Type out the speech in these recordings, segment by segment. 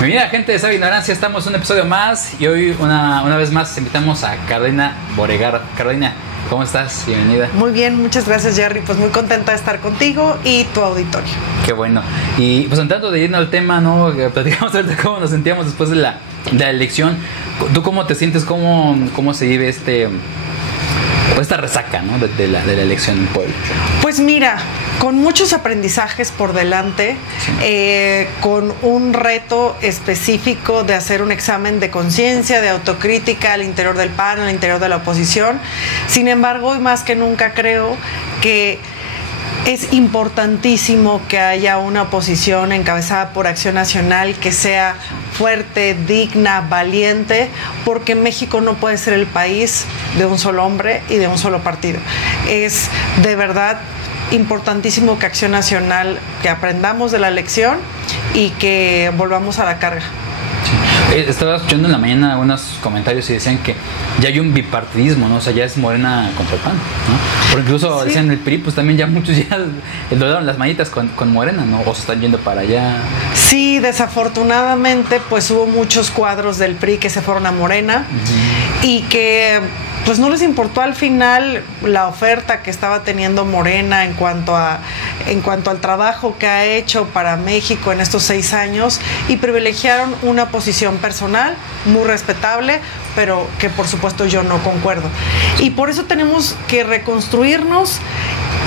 Bienvenida gente de Sabe Ignorancia, estamos en un episodio más y hoy una vez más invitamos a Carolina Boregar. Carolina, ¿cómo estás? Bienvenida. Muy bien, muchas gracias Jerry, pues muy contenta de estar contigo y tu auditorio. Qué bueno. Y pues entrando de lleno al tema, ¿no? Platicamos de cómo nos sentíamos después de la elección. ¿Tú cómo te sientes? ¿Cómo se vive esta resaca, ¿no? de la elección en Puebla? Pues mira, con muchos aprendizajes por delante, sí. Con un reto específico de hacer un examen de conciencia, de autocrítica al interior del PAN, al interior de la oposición. Sin embargo, hoy más que nunca creo que es importantísimo que haya una oposición encabezada por Acción Nacional que sea fuerte, digna, valiente, porque México no puede ser el país de un solo hombre y de un solo partido. Es de verdad importantísimo que Acción Nacional, que aprendamos de la lección y que volvamos a la carga. Estaba escuchando en la mañana algunos comentarios y decían que ya hay un bipartidismo, ¿no? O sea, ya es Morena contra el PAN, ¿no? Porque incluso sí. Decían el PRI, pues también ya muchos ya doblaron las manitas con Morena, ¿no? O se están yendo para allá. Sí, desafortunadamente, pues hubo muchos cuadros del PRI que se fueron a Morena y que pues no les importó al final la oferta que estaba teniendo Morena en cuanto al trabajo que ha hecho para México en estos 6 años y privilegiaron una posición personal muy respetable, pero que por supuesto yo no concuerdo. Y por eso tenemos que reconstruirnos,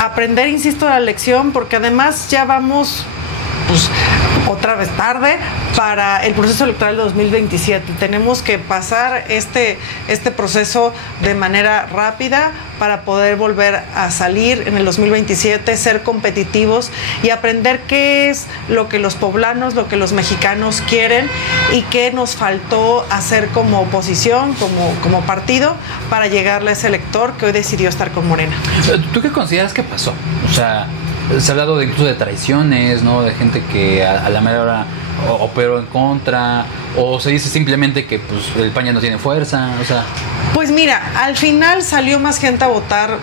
aprender, insisto, la lección, porque además ya vamos pues otra vez tarde para el proceso electoral de 2027. Tenemos que pasar este proceso de manera rápida para poder volver a salir en el 2027, ser competitivos y aprender qué es lo que los poblanos, lo que los mexicanos quieren y qué nos faltó hacer como oposición, como partido, para llegarle a ese elector que hoy decidió estar con Morena. ¿Tú qué consideras que pasó? O sea, se ha hablado incluso de traiciones, ¿no? De gente que a la mera hora operó en contra, o se dice simplemente que pues el PAN ya no tiene fuerza, o sea. Pues mira, al final salió más gente a votar.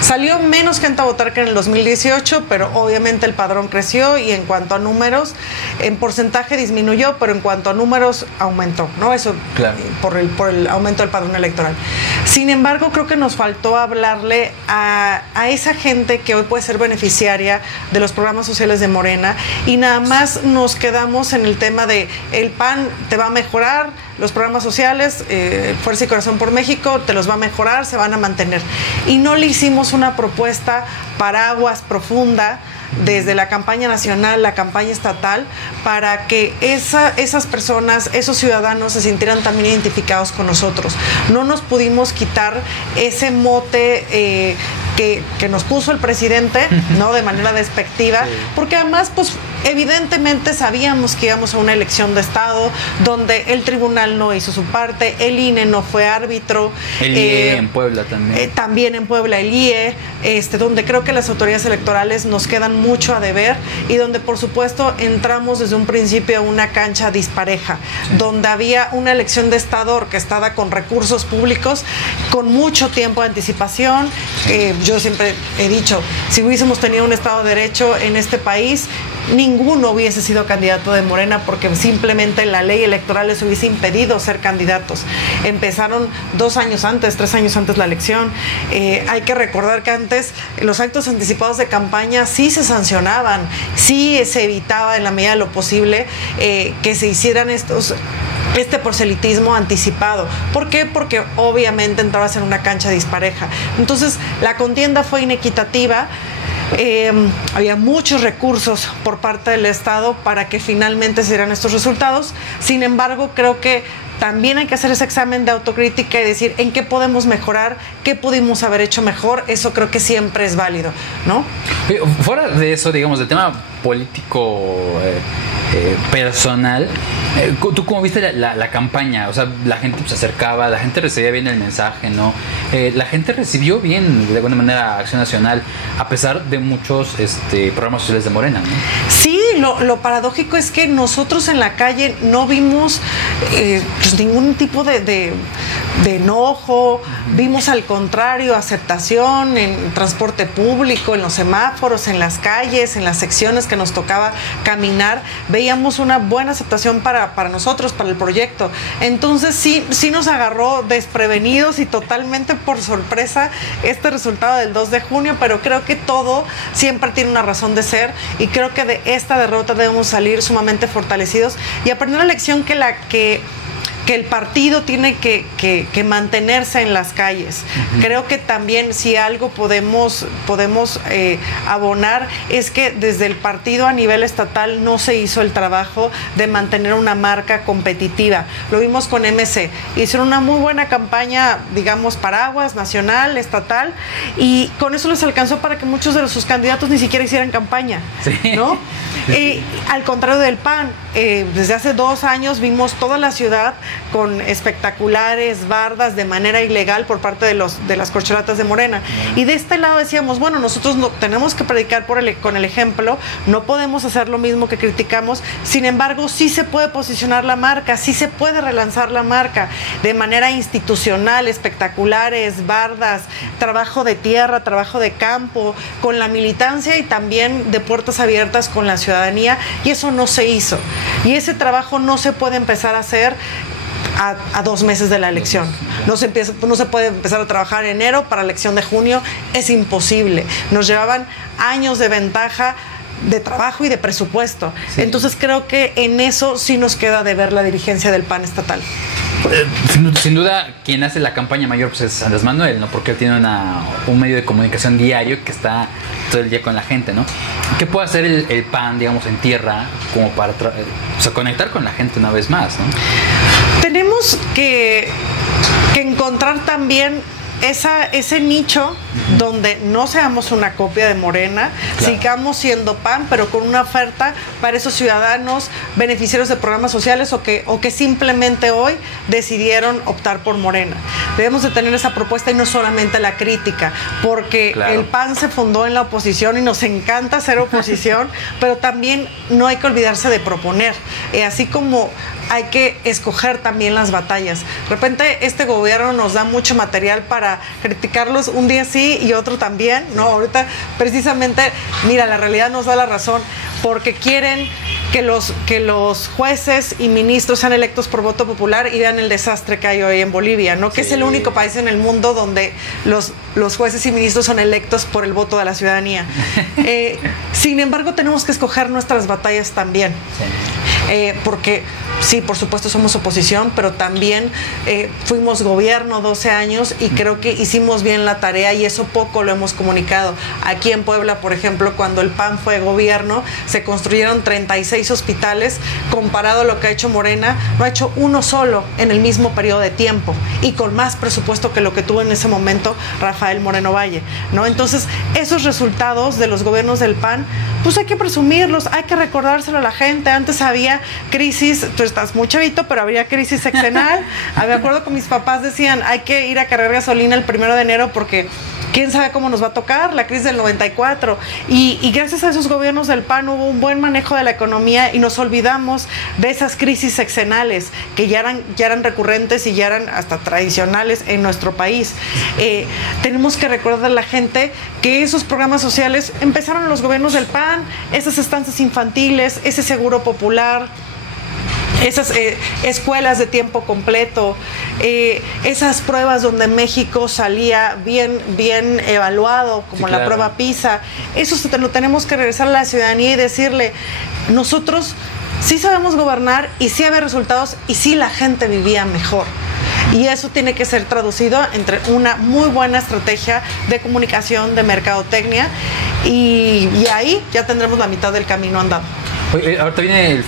Salió menos gente a votar que en el 2018, pero obviamente el padrón creció y en cuanto a números, en porcentaje disminuyó, pero en cuanto a números aumentó, ¿no? Eso claro. por el aumento del padrón electoral. Sin embargo, creo que nos faltó hablarle a esa gente que hoy puede ser beneficiaria de los programas sociales de Morena y nada más nos quedamos en el tema de el PAN te va a mejorar, los programas sociales, Fuerza y Corazón por México, te los va a mejorar, se van a mantener. Y no le hicimos una propuesta paraguas profunda desde la campaña nacional, la campaña estatal, para que esas personas, esos ciudadanos se sintieran también identificados con nosotros. No nos pudimos quitar ese mote que nos puso el presidente, ¿no? De manera despectiva, sí. Porque además, pues, evidentemente sabíamos que íbamos a una elección de Estado donde el tribunal no hizo su parte, el INE no fue árbitro. El IE en Puebla también. También en Puebla el IE, donde creo que las autoridades electorales nos quedan mucho a deber y donde por supuesto entramos desde un principio a una cancha dispareja, sí. Donde había una elección de Estado orquestada con recursos públicos, con mucho tiempo de anticipación. Sí. Yo siempre he dicho, si hubiésemos tenido un Estado de Derecho en este país, ninguno hubiese sido candidato de Morena porque simplemente la ley electoral les hubiese impedido ser candidatos. Empezaron 2 años antes, 3 años antes la elección. Hay que recordar que antes los actos anticipados de campaña sí se sancionaban, sí se evitaba en la medida de lo posible que se hicieran este proselitismo anticipado. ¿Por qué? Porque obviamente entrabas en una cancha dispareja. Entonces la contienda fue inequitativa. Había muchos recursos por parte del Estado para que finalmente se dieran estos resultados. Sin embargo, creo que también hay que hacer ese examen de autocrítica y decir en qué podemos mejorar, qué pudimos haber hecho mejor. Eso creo que siempre es válido, ¿no? Fuera de eso, digamos, del tema político personal, ¿tú cómo viste la campaña? O sea, la gente se acercaba, la gente recibía bien el mensaje, ¿no? La gente recibió bien, de alguna manera, Acción Nacional, a pesar de muchos programas sociales de Morena, ¿no? Sí, lo paradójico es que nosotros en la calle no vimos pues ningún tipo de enojo, vimos al contrario aceptación en transporte público, en los semáforos, en las calles, en las secciones que nos tocaba caminar, veíamos una buena aceptación para nosotros, para el proyecto. Entonces sí nos agarró desprevenidos y totalmente por sorpresa este resultado del 2 de junio, pero creo que todo siempre tiene una razón de ser y creo que de esta derrota debemos salir sumamente fortalecidos y aprender la lección que el partido tiene que mantenerse en las calles. Creo que también si algo podemos abonar es que desde el partido a nivel estatal no se hizo el trabajo de mantener una marca competitiva. Lo vimos con MC. Hicieron una muy buena campaña, digamos, paraguas, nacional, estatal, y con eso les alcanzó para que muchos de sus candidatos ni siquiera hicieran campaña, ¿no? Al contrario del PAN, desde hace 2 años vimos toda la ciudad con espectaculares bardas de manera ilegal por parte de las corcholatas de Morena. Y de este lado decíamos, bueno, nosotros no tenemos que predicar con el ejemplo, no podemos hacer lo mismo que criticamos, sin embargo, sí se puede posicionar la marca, sí se puede relanzar la marca de manera institucional, espectaculares, bardas, trabajo de tierra, trabajo de campo, con la militancia y también de puertas abiertas con la ciudadanía, y eso no se hizo. Y ese trabajo no se puede empezar a hacer a 2 meses de la elección. No se puede empezar a trabajar en enero para la elección de junio, es imposible. Nos llevaban años de ventaja de trabajo y de presupuesto. Sí. Entonces creo que en eso sí nos queda de ver la dirigencia del PAN estatal. Sin duda, quien hace la campaña mayor pues es Andrés Manuel, ¿no? Porque él tiene un medio de comunicación diario que está todo el día con la gente, ¿no? ¿Qué puede hacer el PAN, digamos, en tierra como para conectar con la gente una vez más, ¿no? Tenemos que encontrar también ese nicho donde no seamos una copia de Morena, claro, sigamos siendo PAN, pero con una oferta para esos ciudadanos beneficiarios de programas sociales o que simplemente hoy decidieron optar por Morena. Debemos de tener esa propuesta y no solamente la crítica, porque claro, el PAN se fundó en la oposición y nos encanta ser oposición, pero también no hay que olvidarse de proponer, así como hay que escoger también las batallas. De repente este gobierno nos da mucho material para criticarlos un día sí y otro también, ¿no? Ahorita precisamente, mira, la realidad nos da la razón, porque quieren que los jueces y ministros sean electos por voto popular y vean el desastre que hay hoy en Bolivia, ¿no? Que sí, es el único país en el mundo donde los jueces y ministros son electos por el voto de la ciudadanía. Sin embargo, tenemos que escoger nuestras batallas también. Sí. Porque sí, por supuesto somos oposición, pero también fuimos gobierno 12 años y creo que hicimos bien la tarea y eso poco lo hemos comunicado. Aquí en Puebla, por ejemplo, cuando el PAN fue gobierno, se construyeron 36 hospitales, comparado a lo que ha hecho Morena, no ha hecho uno solo en el mismo periodo de tiempo y con más presupuesto que lo que tuvo en ese momento Rafael Moreno Valle, ¿no? Entonces, esos resultados de los gobiernos del PAN, pues hay que presumirlos, hay que recordárselo a la gente. Antes había crisis, tú estás muy chavito, pero había crisis sexenal. Me acuerdo que mis papás decían, hay que ir a cargar gasolina el 1 de enero porque quién sabe cómo nos va a tocar la crisis del 94. Y gracias a esos gobiernos del PAN hubo un buen manejo de la economía y nos olvidamos de esas crisis sexenales que ya eran recurrentes y ya eran hasta tradicionales en nuestro país. Tenemos que recordar a la gente que esos programas sociales empezaron en los gobiernos del PAN, esas estancias infantiles, ese seguro popular, esas escuelas de tiempo completo, esas pruebas donde México salía bien evaluado, como sí, claro, la prueba PISA. Eso lo tenemos que regresar a la ciudadanía y decirle, nosotros sí sabemos gobernar y sí había resultados y sí la gente vivía mejor. Y eso tiene que ser traducido entre una muy buena estrategia de comunicación, de mercadotecnia, y ahí ya tendremos la mitad del camino andado. Oye, ahorita viene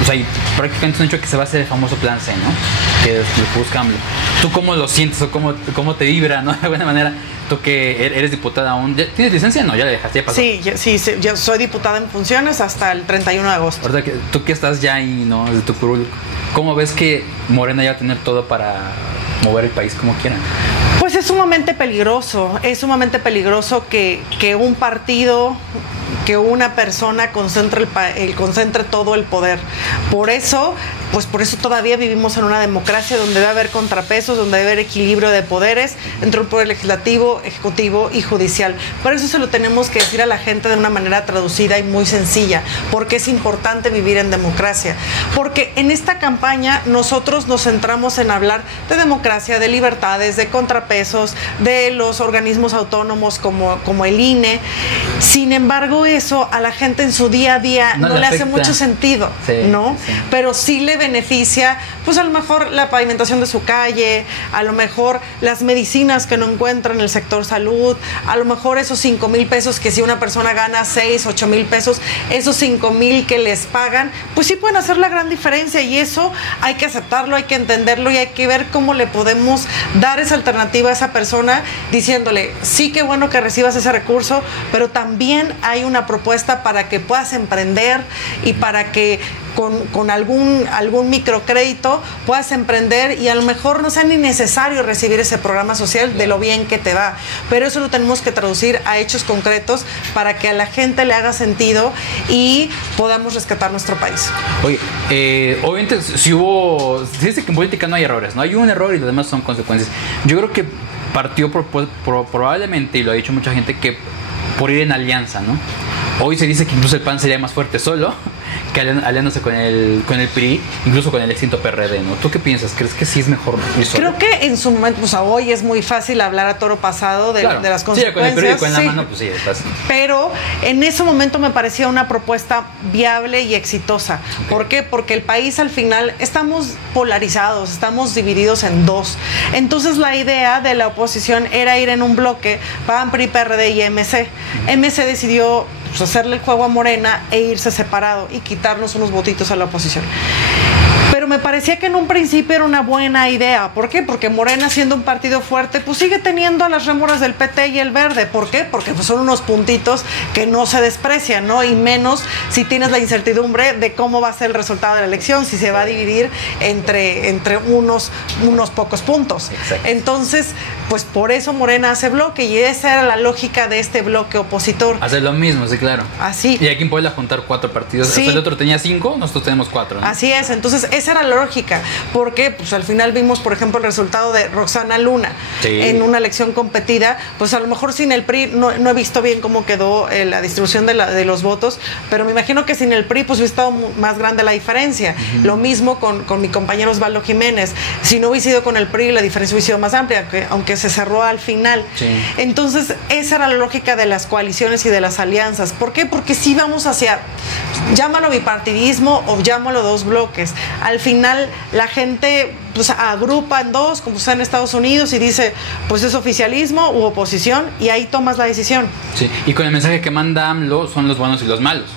o sea, y prácticamente es un hecho que se va a hacer el famoso plan C, ¿no? Que buscamos. ¿Tú cómo lo sientes o cómo te vibra, ¿no? De alguna manera, tú que eres diputada aún, ¿tienes licencia? No, ya la dejaste, ya pasó. Sí, yo soy diputada en funciones hasta el 31 de agosto. Ahorita que tú que estás ya ahí, ¿no? Desde tu curul, ¿cómo ves que Morena ya va a tener todo para mover el país como quieran? Pues es sumamente peligroso que un partido que una persona concentre todo el poder. Por eso todavía vivimos en una democracia donde debe haber contrapesos, donde debe haber equilibrio de poderes entre el poder legislativo, ejecutivo y judicial. Por eso se lo tenemos que decir a la gente de una manera traducida y muy sencilla, porque es importante vivir en democracia. Porque en esta campaña nosotros nos centramos en hablar de democracia, de libertades, de contrapesos, de los organismos autónomos como el INE. Sin embargo, eso a la gente en su día a día no le hace mucho sentido, ¿no? Sí. Pero sí le beneficia, pues a lo mejor la pavimentación de su calle, a lo mejor las medicinas que no encuentra en el sector salud, a lo mejor esos 5,000 pesos que si una persona gana 6, 8,000 pesos, esos 5,000 que les pagan, pues sí pueden hacer la gran diferencia, y eso hay que aceptarlo, hay que entenderlo y hay que ver cómo le podemos dar esa alternativa a esa persona, diciéndole, sí, qué bueno que recibas ese recurso, pero también hay una propuesta para que puedas emprender y para que con algún microcrédito puedas emprender, y a lo mejor no sea ni necesario recibir ese programa social de lo bien que te va, pero eso lo tenemos que traducir a hechos concretos para que a la gente le haga sentido y podamos rescatar nuestro país. Oye, obviamente se dice que en política no hay errores, no hay un error y los demás son consecuencias. Yo creo que partió probablemente, y lo ha dicho mucha gente, que por ir en alianza, ¿no? Hoy se dice que incluso el PAN sería más fuerte solo que aliándose con el PRI, incluso con el extinto PRD, ¿no? ¿Tú qué piensas? ¿Crees que sí es mejor ir solo? Creo que en su momento, pues hoy es muy fácil hablar a toro pasado de las consecuencias. Sí, con el PRI con la mano, pues sí, es fácil. Pero en ese momento me parecía una propuesta viable y exitosa. Okay. ¿Por qué? Porque el país al final estamos polarizados, estamos divididos en dos. Entonces la idea de la oposición era ir en un bloque, PAN, PRI, PRD y MC. MC decidió hacerle el juego a Morena e irse separado y quitarnos unos votitos a la oposición. Pero me parecía que en un principio era una buena idea. ¿Por qué? Porque Morena, siendo un partido fuerte, pues sigue teniendo a las rémoras del PT y el Verde. ¿Por qué? Porque pues son unos puntitos que no se desprecian, ¿no? Y menos si tienes la incertidumbre de cómo va a ser el resultado de la elección, si se va a dividir entre unos pocos puntos. Exacto. Entonces, pues por eso Morena hace bloque, y esa era la lógica de este bloque opositor. Hacer lo mismo, sí, claro. Así. Y aquí en Puebla juntar 4 partidos. Sí. El otro tenía 5, nosotros tenemos 4, ¿no? Así es. Entonces, esa era la lógica, porque pues al final vimos, por ejemplo, el resultado de Roxana Luna, sí, en una elección competida. Pues a lo mejor sin el PRI, no he visto bien cómo quedó la distribución de los votos, pero me imagino que sin el PRI pues hubiera estado más grande la diferencia. Lo mismo con mi compañero Osvaldo Jiménez. Si no hubiese ido con el PRI, la diferencia hubiese sido más amplia, aunque se cerró al final. Sí. Entonces, esa era la lógica de las coaliciones y de las alianzas. ¿Por qué? Porque si vamos hacia, llámalo bipartidismo o llámalo dos bloques, al final la gente pues agrupa en dos, como está en Estados Unidos, y dice, pues es oficialismo u oposición, y ahí tomas la decisión. Sí, y con el mensaje que manda AMLO son los buenos y los malos.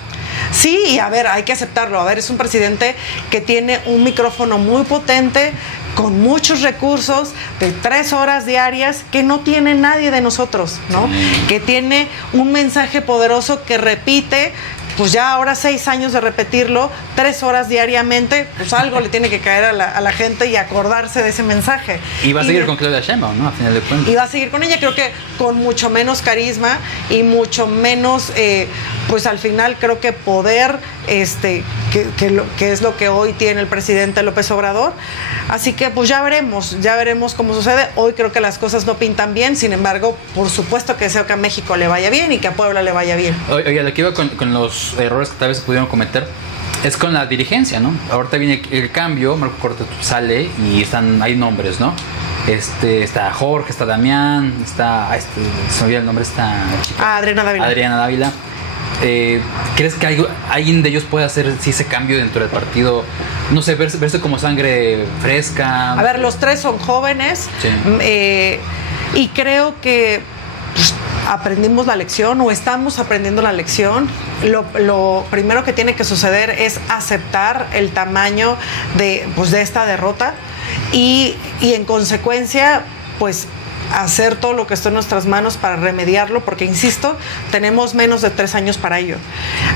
Sí, y a ver, hay que aceptarlo. A ver, es un presidente que tiene un micrófono muy potente, con muchos recursos, de 3 horas diarias, que no tiene nadie de nosotros, ¿no? Sí. Que tiene un mensaje poderoso que repite, pues ya ahora 6 años de repetirlo, 3 horas diariamente, pues algo le tiene que caer a la gente y acordarse de ese mensaje. Y va a seguir con Claudia Sheinbaum, ¿no? A final de cuentas. Y va a seguir con ella, creo que con mucho menos carisma y mucho menos, pues al final creo que poder, que es lo que hoy tiene el presidente López Obrador. Así que pues ya veremos cómo sucede. Hoy creo que las cosas no pintan bien, sin embargo, por supuesto que deseo que a México le vaya bien y que a Puebla le vaya bien. Oye, lo que iba con los errores que tal vez se pudieron cometer es con la dirigencia, ¿no? Ahorita viene el cambio, Marco Cortés sale y hay nombres, ¿no? Está Jorge, está Damián, se me olvida el nombre, está chica. Adriana Dávila. ¿Crees que alguien de ellos puede hacer ese cambio dentro del partido? No sé, verse como sangre fresca. A ver, los 3 son jóvenes, sí, y creo que pues, aprendimos la lección o estamos aprendiendo la lección. Lo primero que tiene que suceder es aceptar el tamaño de esta derrota y en consecuencia, pues hacer todo lo que esté en nuestras manos para remediarlo, porque insisto, tenemos menos de 3 años para ello.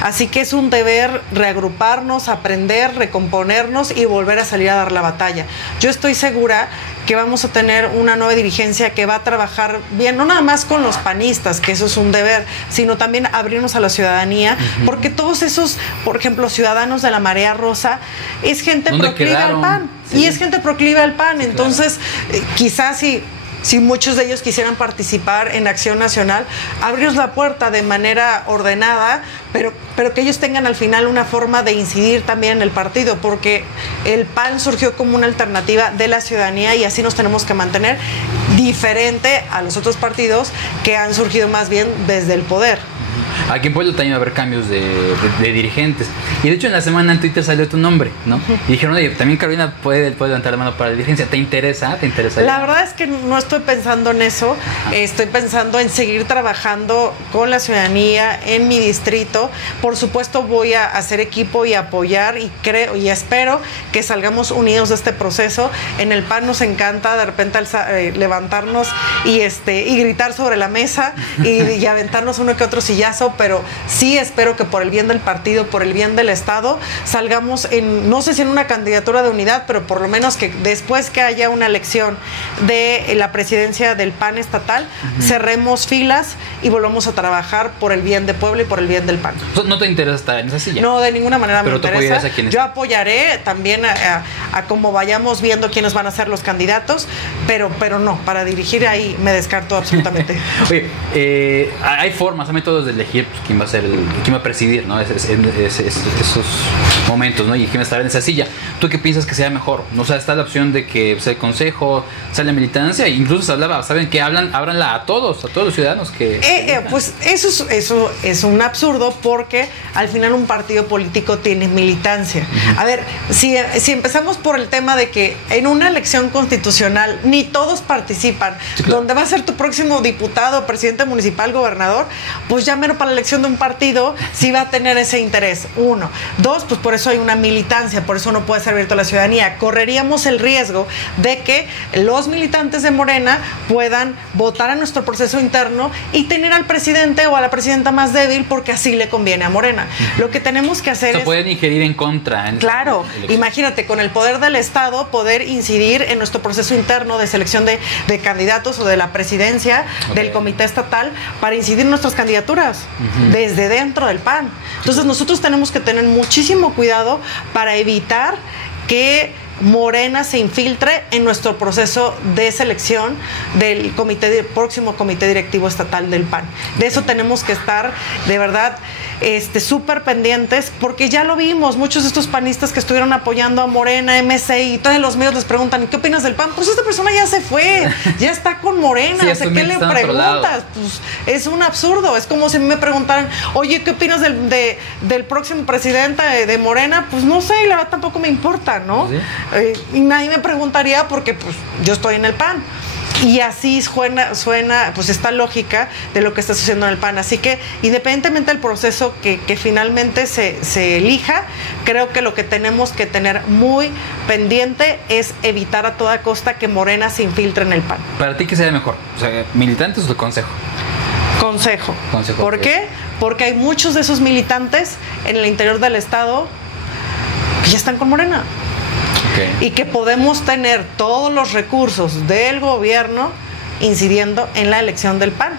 Así que es un deber reagruparnos, aprender, recomponernos y volver a salir a dar la batalla. Yo estoy segura que vamos a tener una nueva dirigencia que va a trabajar bien, no nada más con los panistas, que eso es un deber, sino también abrirnos a la ciudadanía, porque todos esos, por ejemplo, ciudadanos de la Marea Rosa, es gente proclive al PAN, sí. Y es gente proclive al PAN, sí, entonces claro. Quizás si muchos de ellos quisieran participar en Acción Nacional, abrirnos la puerta de manera ordenada, pero que ellos tengan al final una forma de incidir también en el partido, porque el PAN surgió como una alternativa de la ciudadanía y así nos tenemos que mantener, diferente a los otros partidos que han surgido más bien desde el poder. Aquí en Puebla también va a haber cambios de dirigentes. Y de hecho en la semana en Twitter salió tu nombre, ¿no? Y dijeron, oye, también Carolina puede levantar la mano para la dirigencia. ¿Te interesa? La verdad es que no estoy pensando en eso. Estoy pensando en seguir trabajando con la ciudadanía en mi distrito. Por supuesto voy a hacer equipo y apoyar y creo y espero que salgamos unidos de este proceso. En el PAN nos encanta de repente levantarnos y gritar sobre la mesa y aventarnos uno que otro sillazo, pero sí espero que por el bien del partido, por el bien del Estado, salgamos no sé si en una candidatura de unidad, pero por lo menos que después que haya una elección de la presidencia del PAN estatal, cerremos filas y volvamos a trabajar por el bien de Puebla y por el bien del PAN. ¿No te interesa estar en esa silla? No, de ninguna manera pero me interesa. Yo apoyaré también a cómo vayamos viendo quiénes van a ser los candidatos, pero no, para dirigir ahí me descarto absolutamente. Oye, hay formas, hay métodos de elegir pues, quién va a ser quién va a presidir, ¿no? Esos momentos, ¿no? Y quién va a estar en esa silla. ¿Tú qué piensas que sea mejor? O sea, está la opción de que sea el consejo, sea la militancia, incluso se hablaba, ¿saben? Que ábranla a todos los ciudadanos que... pues eso es un absurdo, porque al final un partido político tiene militancia. A ver, si empezamos por el tema de que en una elección constitucional ni todos participan, sí, claro. Donde va a ser tu próximo diputado, presidente municipal, gobernador, pues ya menos para la elección de un partido sí va a tener ese interés. 1. 2, pues por eso hay una militancia, por eso no puede ser abierto a la ciudadanía. Correríamos el riesgo de que los militantes de Morena puedan votar a nuestro proceso interno y tener al presidente o a la presidenta más débil porque así le conviene a Morena. Lo que tenemos que hacer pueden ingerir en contra. Claro, imagínate, con el poder del Estado poder incidir en nuestro proceso interno de selección de candidatos o de la presidencia del comité estatal para incidir en nuestras candidaturas desde dentro del PAN. Entonces nosotros tenemos que tener muchísimo cuidado para evitar que Morena se infiltre en nuestro proceso de selección del próximo comité directivo estatal del PAN. De eso tenemos que estar de verdad súper pendientes, porque ya lo vimos, muchos de estos panistas que estuvieron apoyando a Morena, MC, y todos los medios les preguntan, ¿qué opinas del PAN? Pues esta persona ya se fue, ya está con Morena, sí, o sea, ¿qué le preguntas? Pues es un absurdo, es como si me preguntaran, oye, ¿qué opinas del próximo presidente de Morena? Pues no sé, y la verdad tampoco me importa, ¿no? ¿Sí? Y nadie me preguntaría porque pues yo estoy en el PAN. Y así suena pues esta lógica de lo que está sucediendo en el PAN. Así que independientemente del proceso que finalmente se elija, creo que lo que tenemos que tener muy pendiente es evitar a toda costa que Morena se infiltre en el PAN. ¿Para ti qué sería mejor? O sea, ¿militantes o consejo? Consejo. ¿Por qué? Porque hay muchos de esos militantes en el interior del estado que ya están con Morena. Y que podemos tener todos los recursos del gobierno incidiendo en la elección del PAN.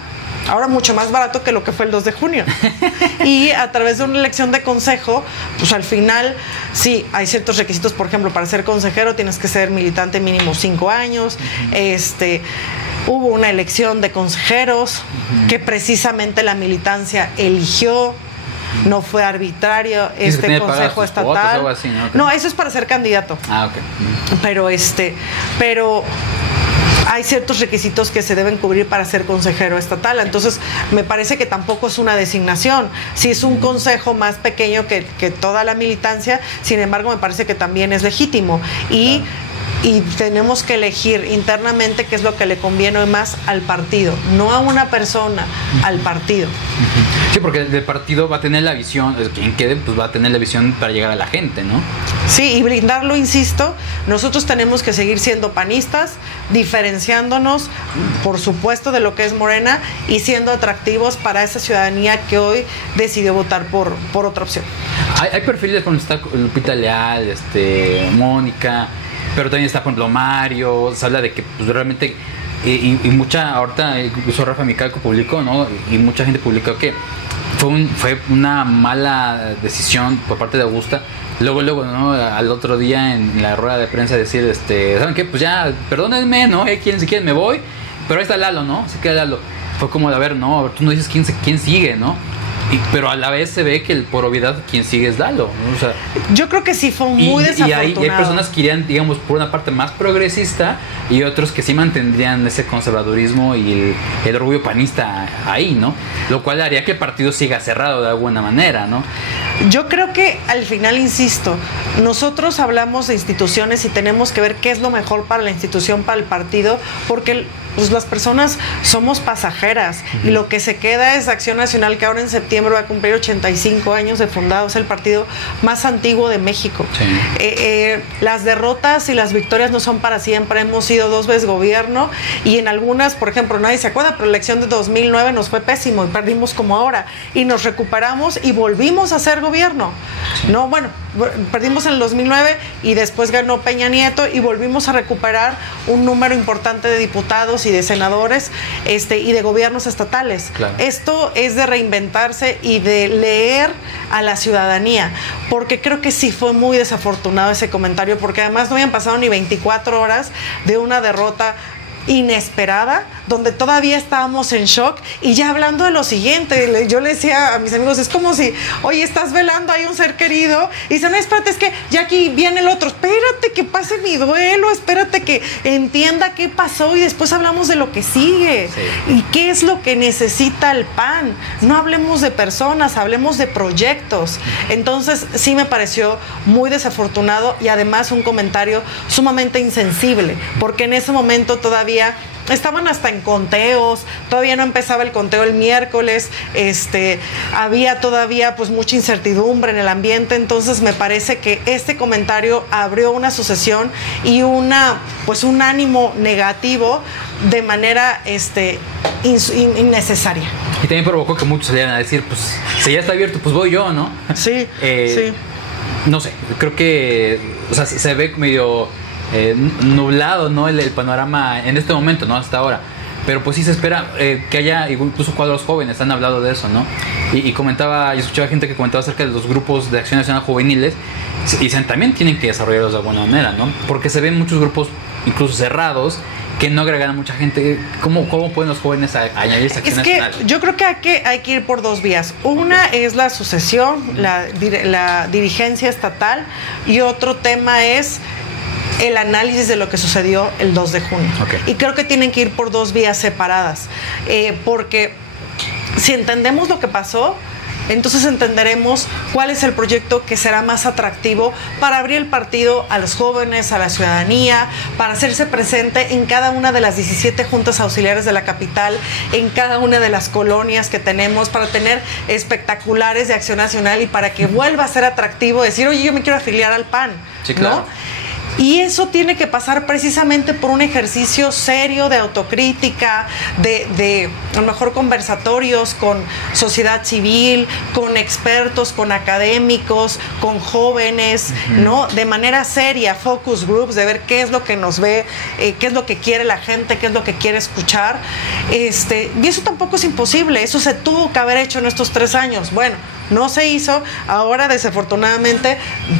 Ahora mucho más barato que lo que fue el 2 de junio. Y a través de una elección de consejo, pues al final sí, hay ciertos requisitos. Por ejemplo, para ser consejero tienes que ser militante mínimo 5 años. Hubo una elección de consejeros que precisamente la militancia eligió. No fue arbitrario consejo estatal. Así, ¿no? No, eso es para ser candidato. Pero hay ciertos requisitos que se deben cubrir para ser consejero estatal. Entonces, me parece que tampoco es una designación. Sí es un consejo más pequeño que toda la militancia, sin embargo, me parece que también es legítimo. Y y tenemos que elegir internamente qué es lo que le conviene más al partido, no a una persona, al partido. Sí, porque el partido va a tener la visión, quien quede, pues va a tener la visión para llegar a la gente, ¿no? Sí, y brindarlo, insisto, nosotros tenemos que seguir siendo panistas, diferenciándonos, por supuesto, de lo que es Morena y siendo atractivos para esa ciudadanía que hoy decidió votar por otra opción. Hay perfiles donde está Lupita Leal, Mónica, pero también está, por ejemplo, Mario. Se habla de que pues, realmente y mucha, ahorita incluso Rafa Micalco publicó, ¿no? Y mucha gente publicó que fue una mala decisión por parte de Augusta. Luego, ¿no? Al otro día en la rueda de prensa decir, ¿saben qué? Pues ya, perdónenme, ¿no? Si quieren me voy, pero ahí está Lalo, ¿no? Se queda Lalo. Fue como de, a ver, no, tú no dices quién sigue, ¿no? Pero a la vez se ve que por obviedad quien sigue es Lalo, ¿no? O sea, yo creo que sí fue muy desafortunado. Y hay personas que irían, digamos, por una parte más progresista y otros que sí mantendrían ese conservadurismo y el orgullo panista ahí, ¿no? Lo cual haría que el partido siga cerrado de alguna manera, ¿no? Yo creo que al final, insisto, nosotros hablamos de instituciones y tenemos que ver qué es lo mejor para la institución, para el partido, porque pues las personas somos pasajeras y lo que se queda es Acción Nacional, que ahora en septiembre va a cumplir 85 años de fundado, es el partido más antiguo de México. Sí. Las derrotas y las victorias no son para siempre, hemos sido 2 veces gobierno y en algunas, por ejemplo, nadie se acuerda, pero la elección de 2009 nos fue pésimo y perdimos como ahora y nos recuperamos y volvimos a ser gobierno. Sí. No, bueno, perdimos en el 2009 y después ganó Peña Nieto y volvimos a recuperar un número importante de diputados y de senadores y de gobiernos estatales. Claro. Esto es de reinventarse y de leer a la ciudadanía, porque creo que sí fue muy desafortunado ese comentario, porque además no habían pasado ni 24 horas de una derrota inesperada, donde todavía estábamos en shock y ya hablando de lo siguiente, yo le decía a mis amigos, es como si, oye, estás velando ahí un ser querido y dicen, no, espérate, es que ya aquí viene el otro, espérate que pase mi duelo, espérate que entienda qué pasó y después hablamos de lo que sigue. Sí. Y qué es lo que necesita el PAN. No hablemos de personas, hablemos de proyectos. Entonces sí me pareció muy desafortunado y además un comentario sumamente insensible, porque en ese momento todavía estaban hasta en conteos, todavía no empezaba el conteo el miércoles, había todavía pues mucha incertidumbre en el ambiente, entonces me parece que este comentario abrió una sucesión y un ánimo negativo de manera innecesaria. Y también provocó que muchos salieran a decir, pues si ya está abierto, pues voy yo, ¿no? Sí, sí. No sé, creo que, o sea, se ve medio nublado, ¿no? El panorama en este momento, ¿no? Hasta ahora. Pero pues sí se espera que haya incluso cuadros jóvenes, han hablado de eso, ¿no? Y comentaba, yo escuchaba gente que comentaba acerca de los grupos de Acción Nacional juveniles y también tienen que desarrollarlos de alguna manera, ¿no? Porque se ven muchos grupos incluso cerrados que no agregan a mucha gente. ¿Cómo pueden los jóvenes añadirse a Acción Nacional? Yo creo que hay que ir por 2 vías. Una es la sucesión, la dirigencia estatal, y otro tema es el análisis de lo que sucedió el 2 de junio. Okay. Y creo que tienen que ir por 2 vías separadas, porque si entendemos lo que pasó, entonces entenderemos cuál es el proyecto que será más atractivo para abrir el partido a los jóvenes, a la ciudadanía, para hacerse presente en cada una de las 17 juntas auxiliares de la capital, en cada una de las colonias que tenemos, para tener espectaculares de Acción Nacional y para que vuelva a ser atractivo decir, oye, yo me quiero afiliar al PAN, sí, claro. ¿No? Y eso tiene que pasar precisamente por un ejercicio serio de autocrítica, de a lo mejor conversatorios con sociedad civil, con expertos, con académicos, con jóvenes, ¿no? De manera seria, focus groups, de ver qué es lo que nos ve, qué es lo que quiere la gente, qué es lo que quiere escuchar. Y eso tampoco es imposible, eso se tuvo que haber hecho en estos 3 años. Bueno, no se hizo, ahora desafortunadamente,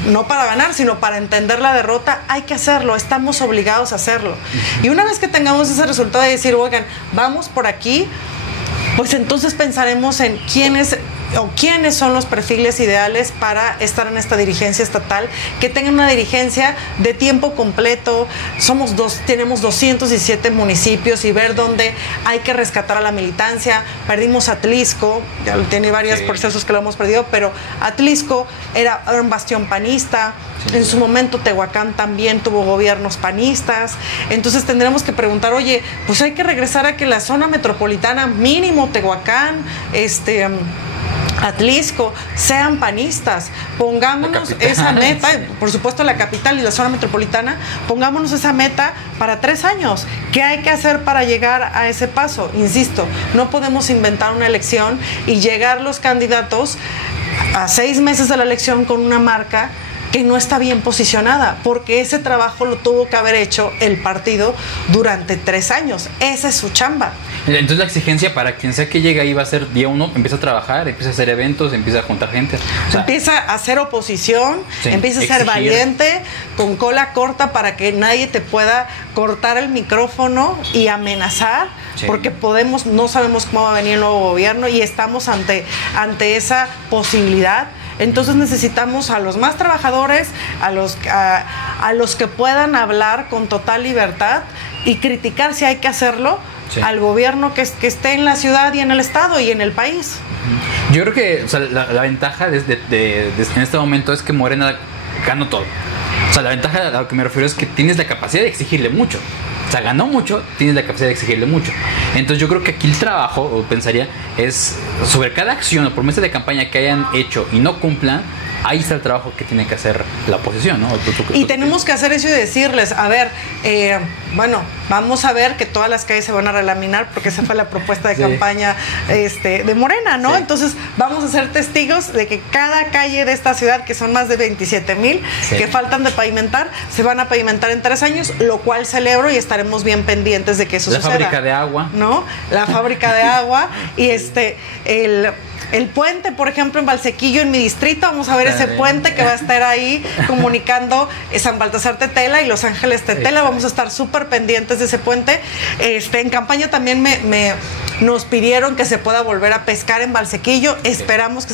no para ganar, sino para entender la derrota, hay que hacerlo, estamos obligados a hacerlo. Y una vez que tengamos ese resultado de decir, oigan, vamos por aquí, pues entonces pensaremos en quién es o quiénes son los perfiles ideales para estar en esta dirigencia estatal, que tengan una dirigencia de tiempo completo. Tenemos 217 municipios y ver dónde hay que rescatar a la militancia. Perdimos Atlisco, ya tiene varios procesos que lo hemos perdido, pero Atlisco era un bastión panista. En su momento Tehuacán también tuvo gobiernos panistas. Entonces tendremos que preguntar, oye, pues hay que regresar a que la zona metropolitana, mínimo Tehuacán, Atlisco, sean panistas. Pongámonos esa meta, por supuesto la capital y la zona metropolitana, pongámonos esa meta para 3 años. ¿Qué hay que hacer para llegar a ese paso? Insisto, no podemos inventar una elección y llegar los candidatos a 6 meses de la elección con una marca que no está bien posicionada, porque ese trabajo lo tuvo que haber hecho el partido durante 3 años. Esa es su chamba. Entonces la exigencia para quien sea que llegue ahí va a ser día 1, empieza a trabajar, empieza a hacer eventos, empieza a juntar gente. O sea, empieza a hacer oposición, empieza a ser valiente, con cola corta para que nadie te pueda cortar el micrófono y amenazar, porque no sabemos cómo va a venir el nuevo gobierno y estamos ante esa posibilidad. Entonces necesitamos a los más trabajadores, a los que puedan hablar con total libertad y criticar si hay que hacerlo al gobierno que esté en la ciudad y en el estado y en el país. Yo creo que la ventaja en este momento es que Morena ganó todo. O sea, la ventaja a lo que me refiero es que tienes la capacidad de exigirle mucho. O sea, ganó mucho, tienes la capacidad de exigirle mucho. Entonces yo creo que aquí el trabajo, o pensaría, es sobre cada acción o promesa de campaña que hayan hecho y no cumplan, ahí está el trabajo que tiene que hacer la oposición, ¿no? Y tenemos que hacer eso y decirles, a ver, vamos a ver que todas las calles se van a relaminar, porque esa fue la propuesta de campaña de Morena, ¿no? Sí. Entonces vamos a ser testigos de que cada calle de esta ciudad, que son más de 27,000, que faltan de pavimentar, se van a pavimentar en 3 años, lo cual celebro y estaremos bien pendientes de que eso suceda. La fábrica de agua. ¿No? La fábrica de agua y el puente, por ejemplo, en Valsequillo, en mi distrito, vamos a ver ese puente que va a estar ahí comunicando San Baltasar Tetela y Los Ángeles Tetela. Vamos a estar súper pendientes de ese puente. En campaña también nos pidieron que se pueda volver a pescar en Valsequillo. Esperamos que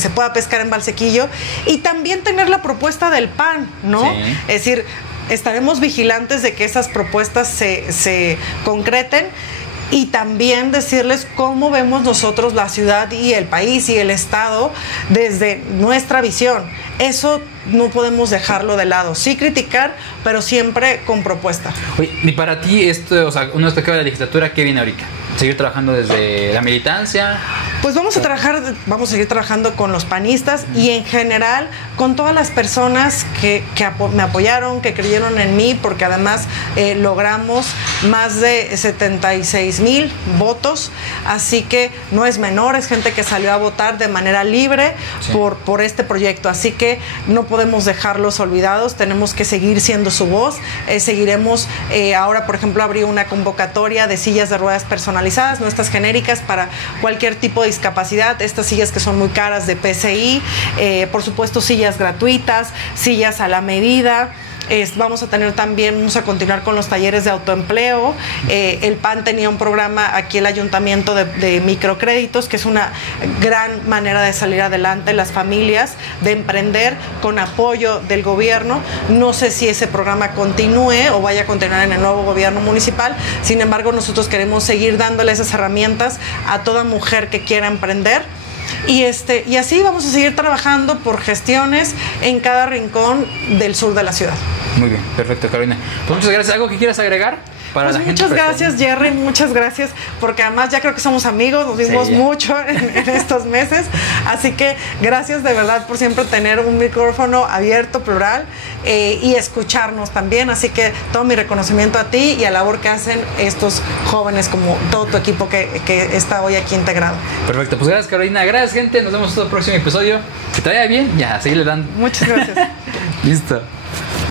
se pueda pescar en Valsequillo. Y también tener la propuesta del PAN, ¿no? Sí. Es decir, estaremos vigilantes de que esas propuestas se concreten. Y también decirles cómo vemos nosotros la ciudad y el país y el estado desde nuestra visión. Eso no podemos dejarlo de lado. Sí criticar, pero siempre con propuesta. Oye, y para ti, una vez que acaba la legislatura, ¿qué viene ahorita? ¿Seguir trabajando desde la militancia? Pues vamos a seguir trabajando con los panistas y en general con todas las personas que me apoyaron, que creyeron en mí, porque además logramos más de 76,000 votos, así que no es menor, es gente que salió a votar de manera libre por este proyecto, así que no podemos dejarlos olvidados, tenemos que seguir siendo su voz, seguiremos, ahora por ejemplo abrí una convocatoria de sillas de ruedas personalizadas, no estas genéricas, para cualquier tipo de discapacidad, estas sillas que son muy caras de PCI, por supuesto sillas gratuitas, sillas a la medida. Vamos a continuar con los talleres de autoempleo. El PAN tenía un programa aquí, el ayuntamiento, de microcréditos, que es una gran manera de salir adelante las familias, de emprender con apoyo del gobierno. No sé si ese programa continúe o vaya a continuar en el nuevo gobierno municipal. Sin embargo, nosotros queremos seguir dándole esas herramientas a toda mujer que quiera emprender. Y así vamos a seguir trabajando por gestiones en cada rincón del sur de la ciudad. Muy bien, perfecto, Carolina. Pues muchas gracias. ¿Algo que quieras agregar? Para la gente muchas gracias, Jerry, muchas gracias, porque además ya creo que somos amigos, nos vimos mucho en estos meses, así que gracias de verdad por siempre tener un micrófono abierto, plural, y escucharnos también, así que todo mi reconocimiento a ti y a la labor que hacen estos jóvenes, como todo tu equipo que está hoy aquí integrado. Perfecto, pues gracias, Carolina, gracias, gente, nos vemos en el próximo episodio, que te vaya bien, ya, seguirle dando. Muchas gracias. Listo.